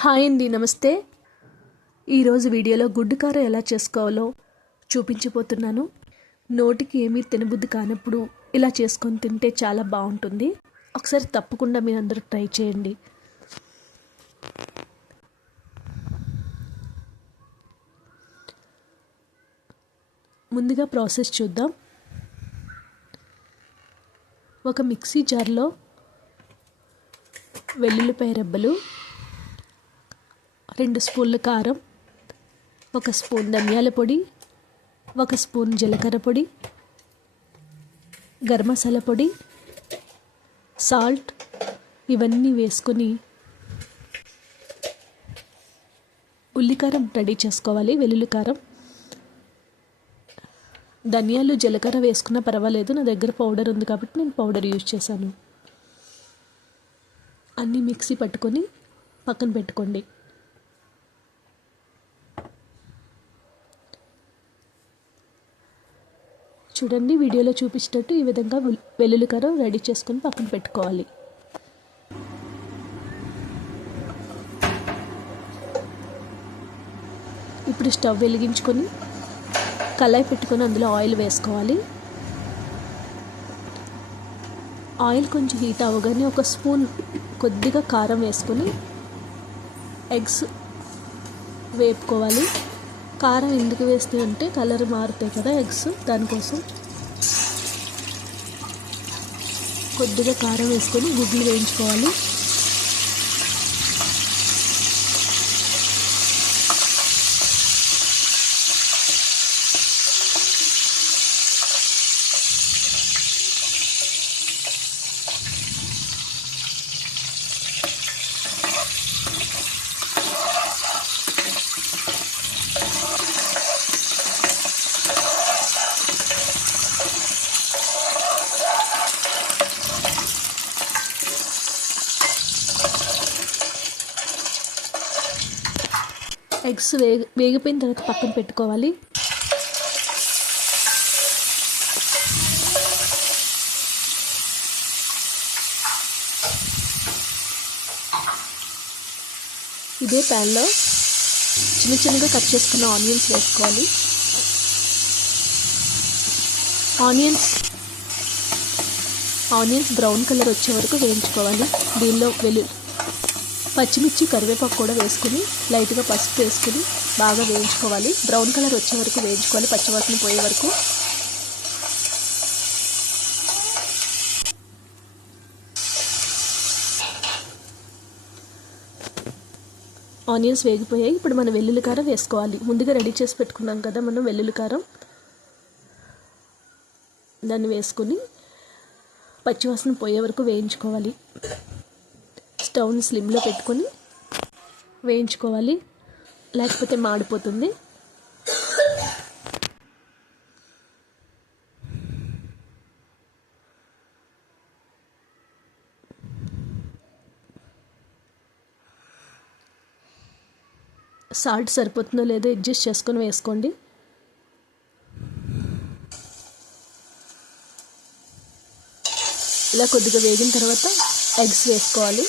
Hi అండి, నమస్తే. ఈరోజు వీడియోలో గుడ్డు కారం ఎలా చేసుకోవాలో చూపించబోతున్నాను. నోటికి ఏమీ తినబుద్ధి కానప్పుడు ఇలా చేసుకొని తింటే చాలా బాగుంటుంది. ఒకసారి తప్పకుండా మీరు అందరూ ట్రై చేయండి. ముందుగా ప్రాసెస్ చూద్దాం. ఒక మిక్సీ జార్లో వెల్లుల్లిపాయ రెబ్బలు, 2 స్పూన్ల కారం, 1 స్పూన్ ధనియాల పొడి, 1 స్పూన్ జీలకర్ర పొడి, గరం మసాలా పొడి, సాల్ట్ ఇవన్నీ వేసుకొని ఉల్లికారం రెడీ చేసుకోవాలి. వెల్లుల్లి కారం, ధనియాలు జీలకర్ర వేసుకున్నా పర్వాలేదు. నా దగ్గర పౌడర్ ఉంది కాబట్టి నేను పౌడర్ యూజ్ చేశాను. అన్నీ మిక్సీ పట్టుకొని పక్కన పెట్టుకోండి. చూడండి, వీడియోలో చూపించినట్టు ఈ విధంగా వెల్లుల్లి కారం రెడీ చేసుకొని పక్కన పెట్టుకోవాలి. ఇప్పుడు స్టవ్ వెలిగించుకొని కళాయి పెట్టుకొని అందులో ఆయిల్ వేసుకోవాలి. ఆయిల్ కొంచెం హీట్ అవ్వగానే 1 స్పూన్ కొద్దిగా కారం వేసుకొని ఎగ్స్ వేపుకోవాలి. కారం ఎందుకు వేస్తే అంటే కలర్ మారుతాయి కదా ఎగ్స్, దానికోసం కొద్దిగా కారం వేసుకొని గుడ్లు వేయించుకోవాలి. ఎగ్స్ వేగిపోయిన తర్వాత పక్కన పెట్టుకోవాలి. ఇదే ప్యాన్లో చిన్నగా కట్ చేసుకున్న ఆనియన్స్ వేసుకోవాలి. ఆనియన్స్ బ్రౌన్ కలర్ వచ్చే వరకు వేయించుకోవాలి. దీనిలో పచ్చిమిర్చి, కరివేపాకు కూడా వేసుకుని లైట్గా పసుపు వేసుకుని బాగా వేయించుకోవాలి. బ్రౌన్ కలర్ వచ్చే వరకు వేయించుకోవాలి, పచ్చివాసన పోయే వరకు. ఆనియన్స్ వేగిపోయాయి. ఇప్పుడు మనం వెల్లుల్లి కారం వేసుకోవాలి. ముందుగా రెడీ చేసి పెట్టుకున్నాం కదా మనం వెల్లుల్లి కారం, దాన్ని వేసుకుని పచ్చివాసన పోయే వరకు వేయించుకోవాలి. స్టవ్ని స్లిమ్లో పెట్టుకొని వేయించుకోవాలి, లేకపోతే మాడిపోతుంది. సాల్ట్ సరిపోతుందో లేదో అడ్జస్ట్ చేసుకొని వేసుకోండి. ఇలా కొద్దిగా వేగిన తర్వాత ఎగ్స్ వేసుకోవాలి.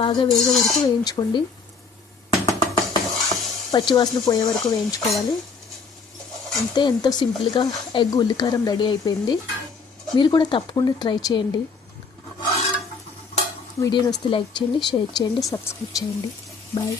బాగా వేగే వరకు వేయించుకోండి, పచ్చివాసన పోయే వరకు వేయించుకోవాలి. అంతే, ఎంతో సింపుల్గా ఎగ్ ఉల్లికారం రెడీ అయిపోయింది. మీరు కూడా తప్పకుండా ట్రై చేయండి. వీడియో నచ్చితే లైక్ చేయండి, షేర్ చేయండి, సబ్స్క్రైబ్ చేయండి. బాయ్.